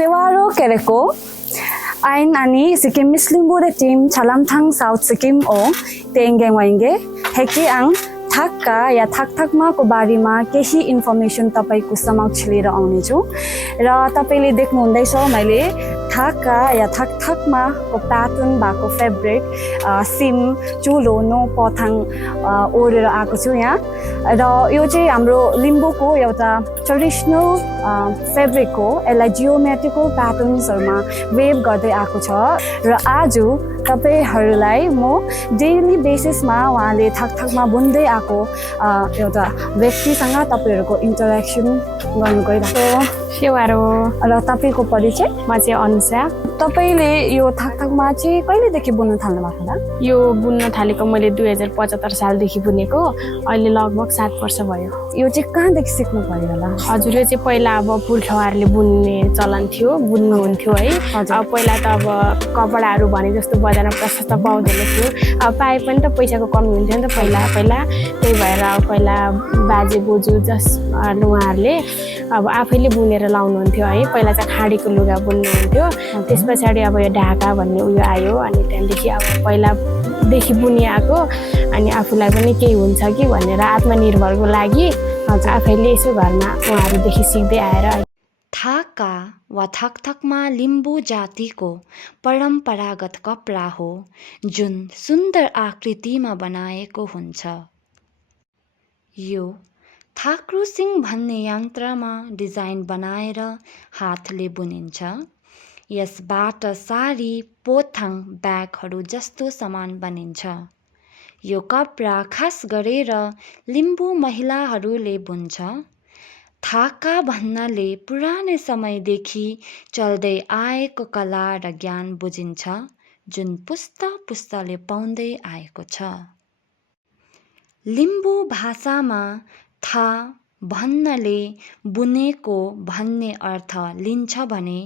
Sewaro kereko ain ani Sikkim Limbu de team Chalamthang South Sikkim o tengeng wainge heki ang thakka या थकथकमा को बारेमा केही information तपाईको समक्ष लिएर आउने छु र तपाईले देख्नु हुँदैछ मैले थक्का या थकथकमा को प्याटर्न भएको फेब्रिक सिम चुलो नो पथाङ ओरेर आएको छु यहाँ र यो चाहिँ हाम्रो लिम्बूको एउटा ट्रेडिसनल फेब्रिक हो यसलाई जियोमेट्रिकल प्याटर्न्सहरुमा वेभ गर्दै आएको छ र आज तपाईहरुलाई म डेली बेसिसमा उहाँले थकथकमा बुन्दै आएको एउटा व्यक्तिसँग तपाईहरुको इन्टरेक्सन गर्नु गइरहेको सेवारो र तपाईको परिचय म चाहिँ अनुषा तपाईले यो थकथकमा चाहिँ कहिलेदेखि बुन्न थाल्नु भएको होला यो बुन्न थालेको मैले 2075 सालदेखि बुनेको अहिले लगभग 7 वर्ष भयो यो चाहिँ कहाँदेखि सिक्नु पर्यो होला हजुर यो चाहिँ पहिला अब पुर्खाहरूले बुन्ने चलन थियो बुन्नु हुन्थ्यो है अब पहिला त अब कपडाहरू भने जस्तो बजारमा प्रशस्त पाउँदैन थियो अब पाए पनि त पैसाको कमी हुन्थ्यो नि त पहिला त्यही भएर पहिला बाजे बोजू उहाँहरूले अब आफैले बुनेर लाउनुहुन्थ्यो है पहिला चाहिँ खाडीको लुगा बुन्नुहुन्थ्यो त्यसपछि अब यो ढाका भन्ने उयो आयो अनि त्यहाँदेखि अब पहिलादेखि बुनिआएको अनि आफूलाई पनि केही हुन्छ कि भनेर आत्मनिर्भरको लागि आफैले यसो घरमा उहाँहरूदेखि सिक्दै आएर थाका वा थकथकमा लिम्बू जातिको परम्परागत कपडा हो जुन सुन्दर आकृतिमा बनाएको हुन्छ यो थाक्रुसिङ भन्ने यन्त्रमा डिजाइन बनाएर हातले बुनिन्छ यसबाट साडी पोथाङ ब्यागहरू जस्तो सामान बनिन्छ यो कपडा खास गरेर लिम्बू महिलाहरूले बुन्छ थाका भन्नाले पुरानै समयदेखि चल्दै आएको कला र ज्ञान बुझिन्छ जुन पुस्ताले पाउँदै आएको छ लिम्बू भाषामा था भन्नाले बुनेको भन्ने अर्थ लिन्छ भने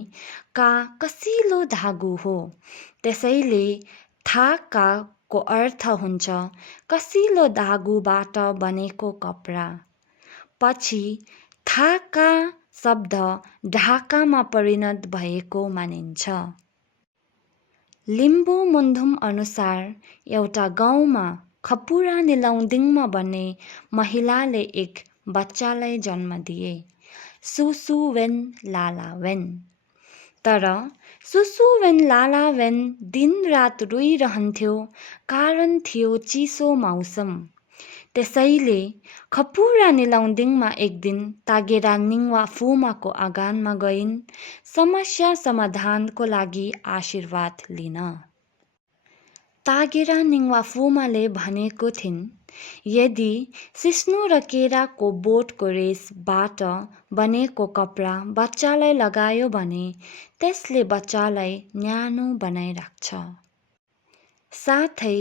का कसिलो धागो हो त्यसैले थाकाको अर्थ हुन्छ कसिलो धागोबाट बनेको कपडा पछि थाका शब्द ढाकामा परिणत भएको मानिन्छ लिम्बू मुन्धुम अनुसार एउटा गाउँमा खपुरा निलौदिङमा बन्ने महिलाले एक बच्चालाई जन्म दिए सुसुवेन लालावेन तर सुसुवेन लालावेन दिनरात रोइरहन्थ्यो कारण थियो चिसो मौसम त्यसैले खपुरा निलौदिङमा एक दिन तागेरा निङवा फुमाको आँगनमा गइन् समस्या समाधानको लागि आशीर्वाद लिन तागेरा निङवा फुमाले भनेको थिइन् यदि सिस्नो र केराको बोटको रेसबाट बनेको कपडा बच्चालाई लगायो भने त्यसले बच्चालाई न्यानो बनाइराख्छ साथै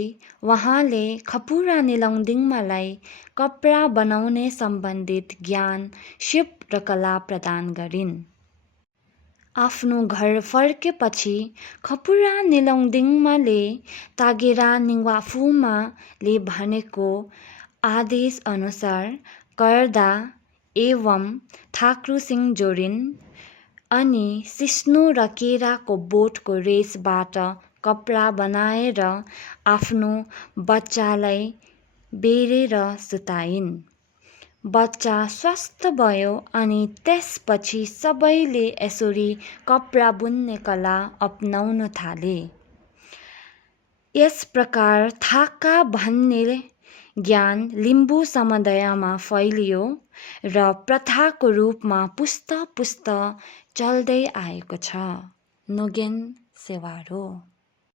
उहाँले खपुरा निलौदिङमालाई कपडा बनाउने सम्बन्धित ज्ञान सिप र कला प्रदान गरिन् आफ्नो घर फर्केपछि खपुरा निलौदिङमाले तागेरा निङवाफुमाले भनेको आदेश अनुसार गर्दा एवं थाक्रुसिङ जोडिन् अनि सिस्नो र केराको बोटको रेसबाट कपडा बनाएर आफ्नो बच्चालाई बेरेर सुताइन् बच्चा स्वस्थ भयो अनि त्यसपछि सबैले यसरी कपडा बुन्ने कला अपनाउन थाले यस प्रकार थाका भन्ने ज्ञान लिम्बू समुदायमा फैलियो र प्रथाको रूपमा पुस्त चल्दै आएको छ नोगेन सेवारो